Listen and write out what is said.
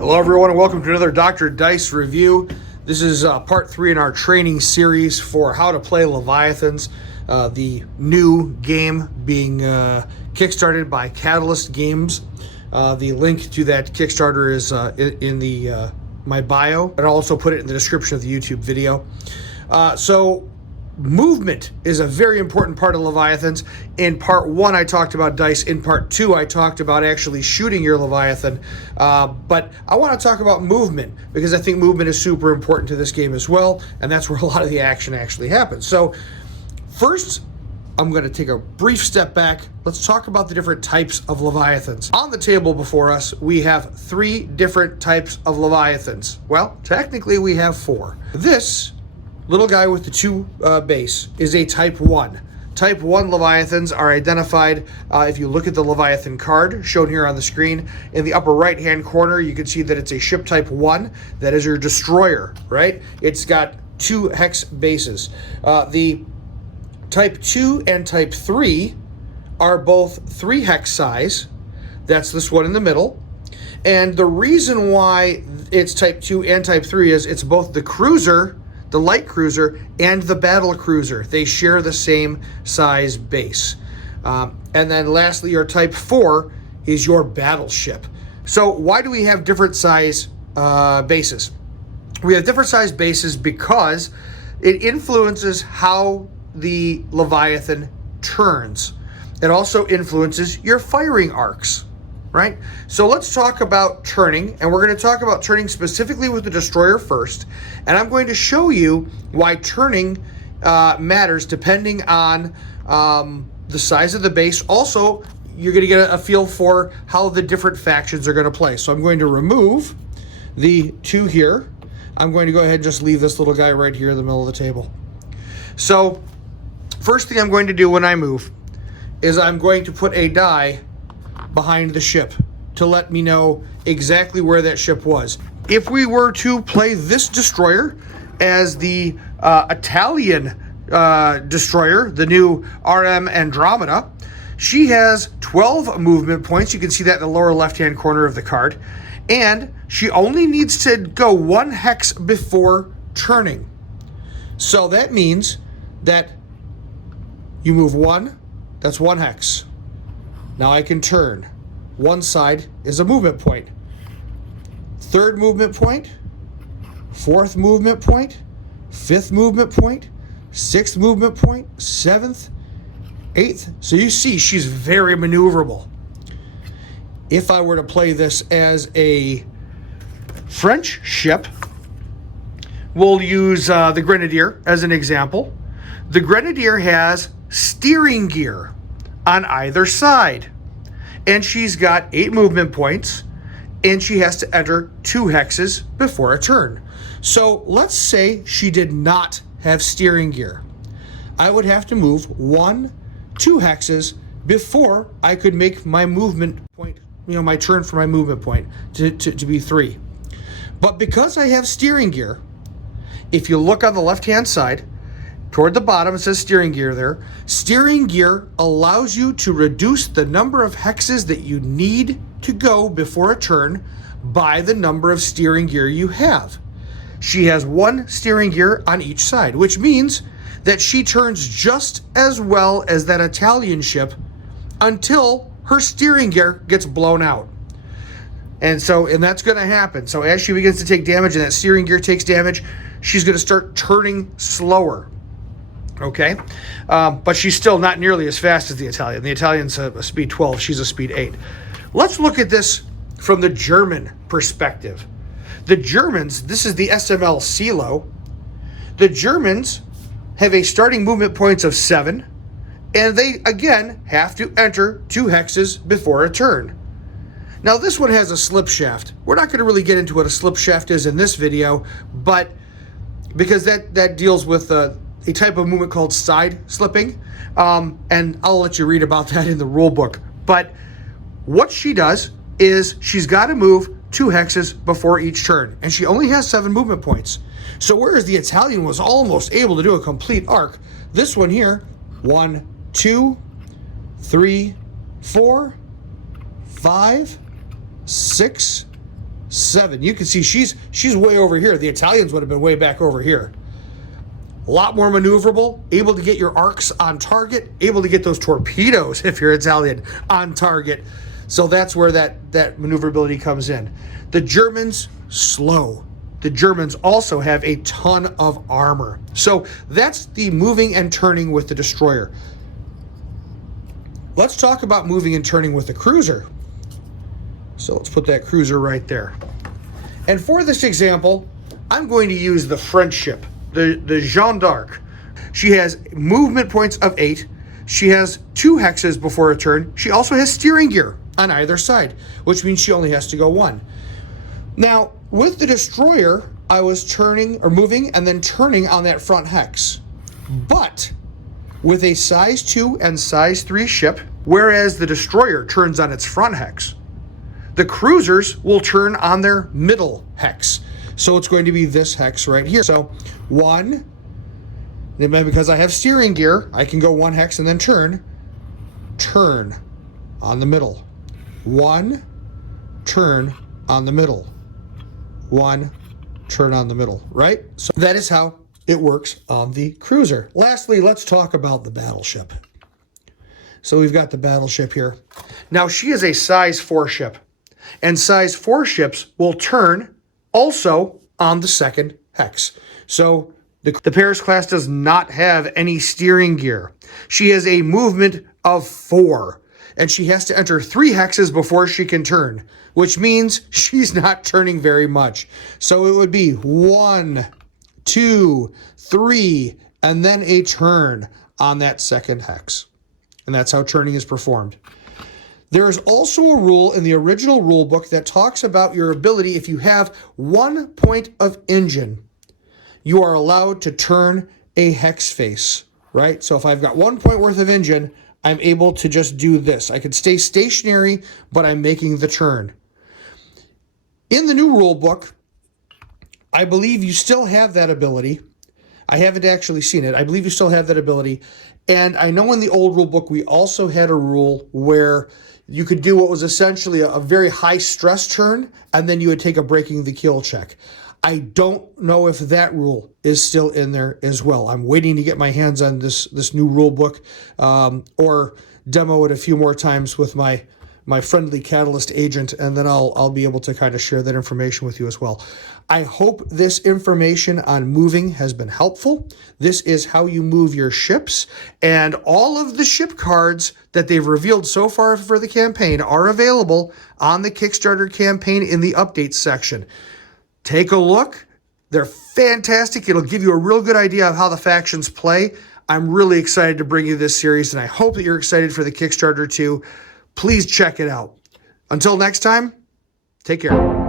Hello everyone and welcome to another Dr. Dice review. This is part 3 in our training series for how to play Leviathans, the new game being kickstarted by Catalyst Games. The link to that Kickstarter is in the my bio, and I'll also put it in the description of the YouTube video. So movement is a very important part of Leviathans. In part 1 I talked about dice. In part 2 I talked about actually shooting your Leviathan. But I want to talk about movement because I think movement is super important to this game as well, and that's where a lot of the action actually happens. So first, I'm going to take a brief step back. Let's talk about the different types of Leviathans. On the table before us, we have 3 different types of Leviathans. Well, technically we have 4. This little guy with the 2 base is a Type 1. Type 1 Leviathans are identified if you look at the Leviathan card shown here on the screen. In the upper right hand corner, you can see that it's a ship Type 1. That is your destroyer, right? It's got 2 hex bases. The Type 2 and Type 3 are both 3 hex size. That's this one in the middle. And the reason why it's Type 2 and Type 3 is it's both the cruiser, the light cruiser, and the battle cruiser. They share the same size base. And then lastly, your Type 4 is your battleship. So why do we have different size bases? We have different size bases because it influences how the Leviathan turns. It also influences your firing arcs, right? So let's talk about turning, and we're going to talk about turning specifically with the destroyer first, and I'm going to show you why turning matters depending on the size of the base. Also, you're going to get a feel for how the different factions are going to play. So I'm going to remove the 2 here. I'm going to go ahead and just leave this little guy right here in the middle of the table. So first thing I'm going to do when I move is I'm going to put a die behind the ship to let me know exactly where that ship was. If we were to play this destroyer as the Italian destroyer, the new RM Andromeda, she has 12 movement points. You can see that in the lower left-hand corner of the card. And she only needs to go 1 hex before turning. So that means that you move 1, that's 1 hex. Now I can turn. 1 side is a movement point. 3rd movement point, 4th movement point, 5th movement point, 6th movement point, 7th, 8th. So you see she's very maneuverable. If I were to play this as a French ship, we'll use the Grenadier as an example. The Grenadier has steering gear on either side, and she's got 8 movement points, and she has to enter 2 hexes before a turn. So let's say she did not have steering gear. I would have to move 1, 2 hexes before I could make my movement point, my turn for my movement point to be 3. But because I have steering gear, if you look on the left-hand side, toward the bottom, it says steering gear there. Steering gear allows you to reduce the number of hexes that you need to go before a turn by the number of steering gear you have. She has 1 steering gear on each side, which means that she turns just as well as that Italian ship until her steering gear gets blown out. And that's going to happen. So as she begins to take damage and that steering gear takes damage, she's going to start turning slower. Okay, but she's still not nearly as fast as the Italian. The Italian's a speed 12, she's a speed 8. Let's look at this from the German perspective. The Germans, this is the SML CeLo. The Germans have a starting movement points of 7, and they, again, have to enter 2 hexes before a turn. Now, this one has a slip shaft. We're not going to really get into what a slip shaft is in this video, but because that deals with a type of movement called side slipping, and I'll let you read about that in the rule book. But what she does is she's got to move 2 hexes before each turn, and she only has 7 movement points. So whereas the Italian was almost able to do a complete arc, this one here, 1, 2, 3, 4, 5, 6, 7. You can see she's way over here. The Italians would have been way back over here. A lot more maneuverable, able to get your arcs on target, able to get those torpedoes, if you're Italian, on target. So that's where that maneuverability comes in. The Germans, slow. The Germans also have a ton of armor. So that's the moving and turning with the destroyer. Let's talk about moving and turning with the cruiser. So let's put that cruiser right there. And for this example, I'm going to use the French ship, the Jeanne d'Arc. She has movement points of 8. She has 2 hexes before a turn. She also has steering gear on either side, which means she only has to go 1. Now, with the destroyer, I was turning or moving and then turning on that front hex. But with a size 2 and size 3 ship, whereas the destroyer turns on its front hex, the cruisers will turn on their middle hex. So it's going to be this hex right here. So 1, and then because I have steering gear, I can go 1 hex and then turn on the middle. 1, turn on the middle. 1, turn on the middle, right? So that is how it works on the cruiser. Lastly, let's talk about the Battleship. So we've got the Battleship here. Now she is a size 4 ship, and size 4 ships will turn also on the second hex. So the Paris class does not have any steering gear. She has a movement of 4, and she has to enter 3 hexes before she can turn, which means she's not turning very much. So it would be 1, 2, 3, and then a turn on that second hex. And that's how turning is performed. There is also a rule in the original rule book that talks about your ability, if you have 1 point of engine, you are allowed to turn a hex face, right? So if I've got 1 point worth of engine, I'm able to just do this. I can stay stationary, but I'm making the turn. In the new rule book, I believe you still have that ability. I haven't actually seen it. I believe you still have that ability. And I know in the old rule book, we also had a rule where you could do what was essentially a very high stress turn, and then you would take a breaking the keel check. I don't know if that rule is still in there as well. I'm waiting to get my hands on this new rule book, or demo it a few more times with my friendly Catalyst agent, and then I'll be able to kind of share that information with you as well. I hope this information on moving has been helpful. This is how you move your ships, and all of the ship cards that they've revealed so far for the campaign are available on the Kickstarter campaign in the updates section. Take a look. They're fantastic. It'll give you a real good idea of how the factions play. I'm really excited to bring you this series, and I hope that you're excited for the Kickstarter too. Please check it out. Until next time, take care.